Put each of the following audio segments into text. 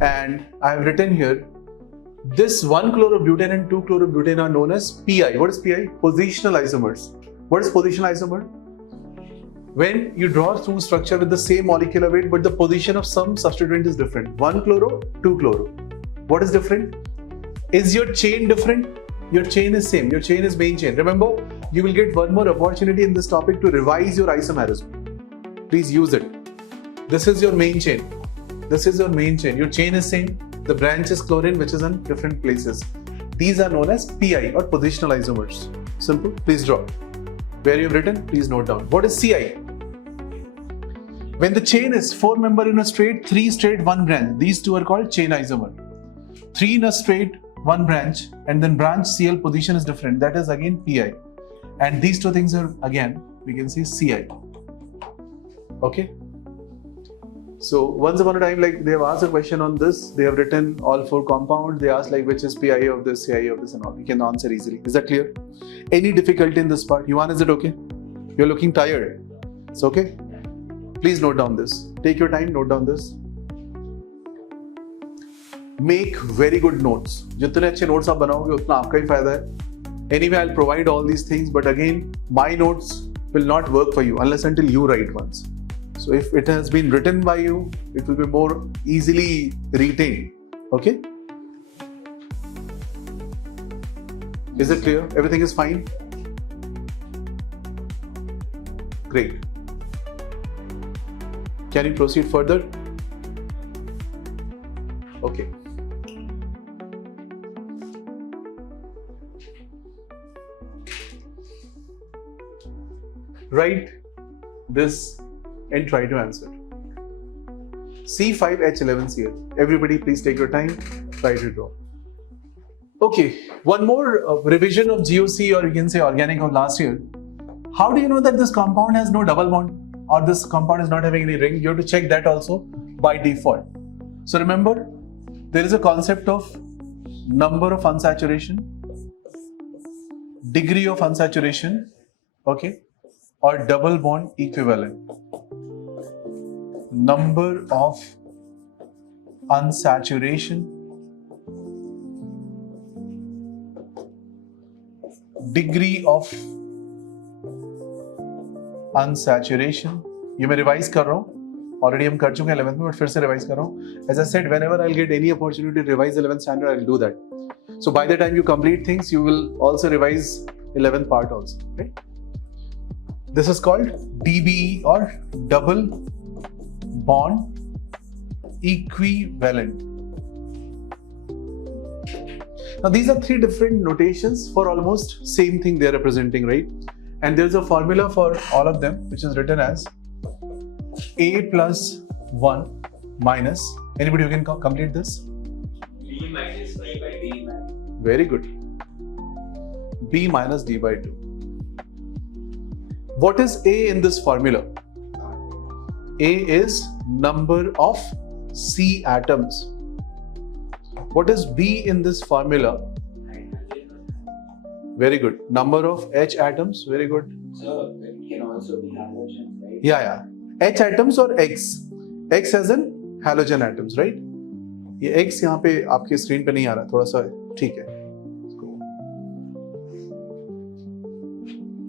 And I have written here, this 1-chlorobutane and 2-chlorobutane are known as PI. What is PI? Positional isomers. What is positional isomer? When you draw through structure with the same molecular weight, but the position of some substituent is different. 1-chloro, 2-chloro. What is different? Is your chain different? Your chain is same. Your chain is main chain. Remember, you will get one more opportunity in this topic to revise your isomerism. Please use it. This is your main chain. This is your main chain. Your chain is same. The branch is chlorine, which is in different places. These are known as PI or positional isomers. Simple. Please draw. Where you have written, please note down. What is CI? When the chain is 4 member in a straight, 3 straight, 1 branch. These two are called chain isomer. 3 in a straight, 1 branch, and then branch CL position is different. That is again PI. And these two things are again, we can say CI. Okay. So once upon a time, like they have asked a question on this, they have written all 4 compounds. They asked like which is PI of this, CI of this, and all. You can answer easily. Is that clear? Any difficulty in this part? Yuvan, is it okay? You're looking tired. It's okay? Please note down this. Take your time, note down this. Make very good notes. जितने अच्छे notes आप बनाओगे उतना आपका ही फायदा है. Anyway, I'll provide all these things, but again, my notes will not work for you unless until you write once. So if it has been written by you, it will be more easily retained. Okay? Is it clear? Everything is fine? Great. Can you proceed further? Okay. Write this and try to answer. C5H11Cl. Everybody please take your time, try to draw. Okay, one more revision of GOC, or you can say organic, of last year. How do you know that this compound has no double bond or this compound is not having any ring? You have to check that also by default. So remember, there is a concept of number of unsaturation, degree of unsaturation, okay, or double bond equivalent. Number of unsaturation, degree of unsaturation. ये मैं revise कर रहा हूँ, already हम कर चुके हैं 11th में, but फिर से रिवाइज कर रहा हूँ. As I said, whenever I'll get any opportunity to revise 11th standard, I'll do that. So by the time you complete things, you will also revise 11th part also, right? This is called DBE or double bond equivalent. Now these are 3 different notations for almost same thing they are representing, right? And there's a formula for all of them, which is written as A plus 1 minus, anybody who can complete this? B minus D by D. Very good. B minus D by 2. What is A in this formula? A is number of C atoms. What is B in this formula? Very good. Number of H atoms. Very good. So it can also be halogen, right? Yeah. H atoms or X? X as in halogen atoms, right? ये X यहाँ पे आपके screen पे नहीं आ रहा, थोड़ा सा ठीक है.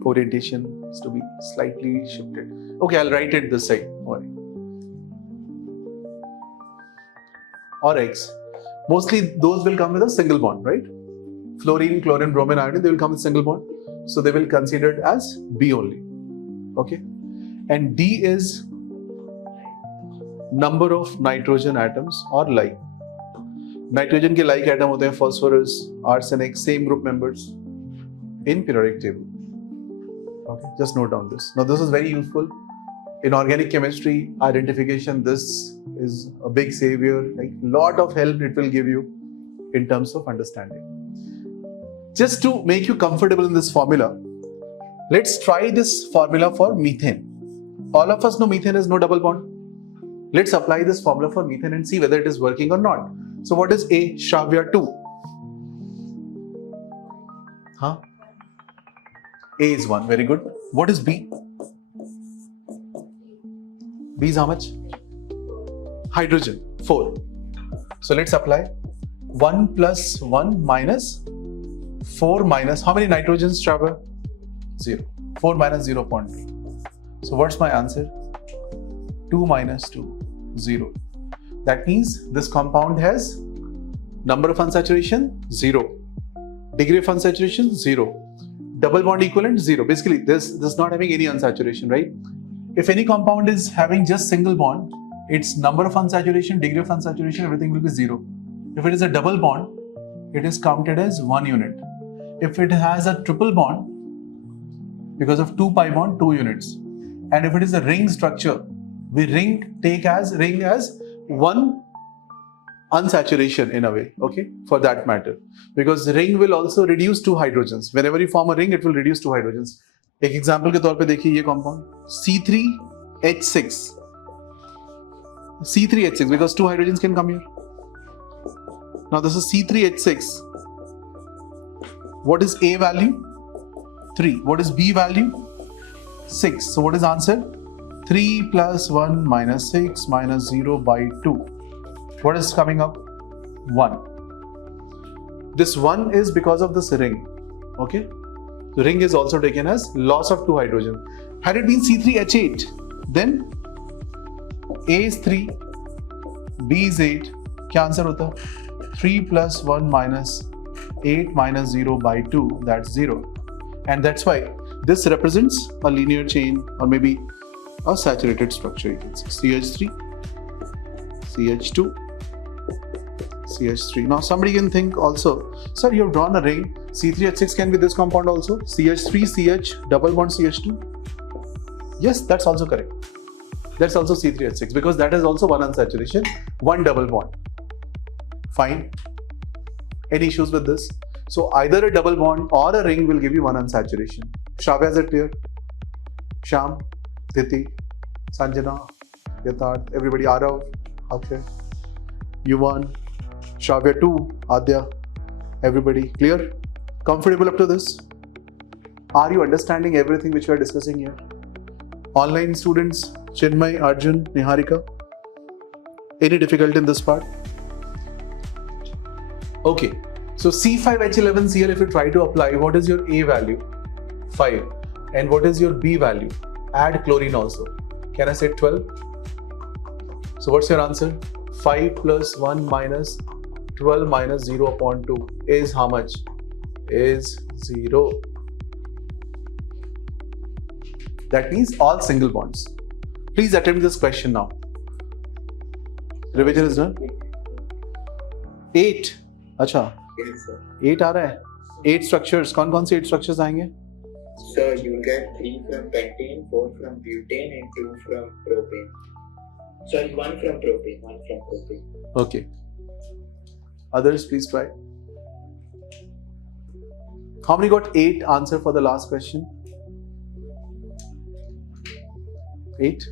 Orientation is to be slightly shifted. Okay, I'll write it this side. Or X. Mostly those will come with a single bond, right? Fluorine, chlorine, bromine, iodine, they will come with single bond. So they will consider it as B only. Okay. And D is number of nitrogen atoms or like. Nitrogen के like atom होते हैं phosphorus, arsenic, same group members in periodic table. Okay, just note down this. Now this is very useful in organic chemistry identification. This is a big savior. Like lot of help it will give you in terms of understanding. Just to make you comfortable in this formula, let's try this formula for methane. All of us know methane has no double bond. Let's apply this formula for methane and see whether it is working or not. So what is A? Shravya 2. Huh? A is 1. Very good. What is B? B is how much? Hydrogen 4. So let's apply 1 plus 1 minus 4 minus, how many nitrogens, Shravan? 0. 4 minus 0.2. So what's my answer? 2 minus 2, 0. That means this compound has number of unsaturation, 0. Degree of unsaturation, 0. Double bond equivalent, 0. Basically, this is not having any unsaturation, right? If any compound is having just single bond, its number of unsaturation, degree of unsaturation, everything will be 0. If it is a double bond, it is counted as 1 unit. If it has a triple bond, because of 2 pi bond, 2 units. And if it is a ring structure, we take as 1 unsaturation in a way, okay, for that matter. Because the ring will also reduce 2 hydrogens. Whenever you form a ring, it will reduce 2 hydrogens. एक example के तौर पे देखिए ये compound C3H6. C3H6 because 2 hydrogens can come here. Now this is C3H6. What is A value? 3. What is B value? 6. So what is answer? 3 plus 1 minus 6 minus 0 by 2. What is coming up? 1. This 1 is because of this ring. Okay? The ring is also taken as loss of 2 hydrogen. Had it been C3H8, then A is 3, B is 8. क्या answer होता? 3 plus 1 minus 8 minus 0 by 2, that's 0. And that's why this represents a linear chain or maybe a saturated structure. You can say CH3, CH2, CH3. Now somebody can think also, sir, you have drawn a ring. C3H6 can be this compound also. CH3, CH, double bond CH2. Yes, that's also correct. That's also C3H6 because that is also 1 unsaturation, 1 double bond. Fine. Any issues with this? So either a double bond or a ring will give you 1 unsaturation. Shravya, is it clear? Sham, Diti, Sanjana, Yatharth, everybody, Arav, Akshay, Yuvan, Shravya 2, Adya, everybody clear? Comfortable up to this? Are you understanding everything which we are discussing here? Online students, Chinmay, Arjun, Niharika, any difficulty in this part? Okay, so C5H11Cl, if you try to apply, what is your A value? 5. And what is your B value? Add chlorine also. Can I say 12? So what's your answer? 5 plus 1 minus 12 minus 0.2 is how much? Is 0. That means all single bonds. Please attempt this question now. Revision is done. 8. अच्छा 8 आ रहा है. 8 structures. कौन से 8 structures आएंगे? So you will get 3 from pentane, 4 from butane and 2 from propane. Sorry, 1 from propane, 1 from propane. Okay. Others, please try. How many got 8 answer for the last question? 8?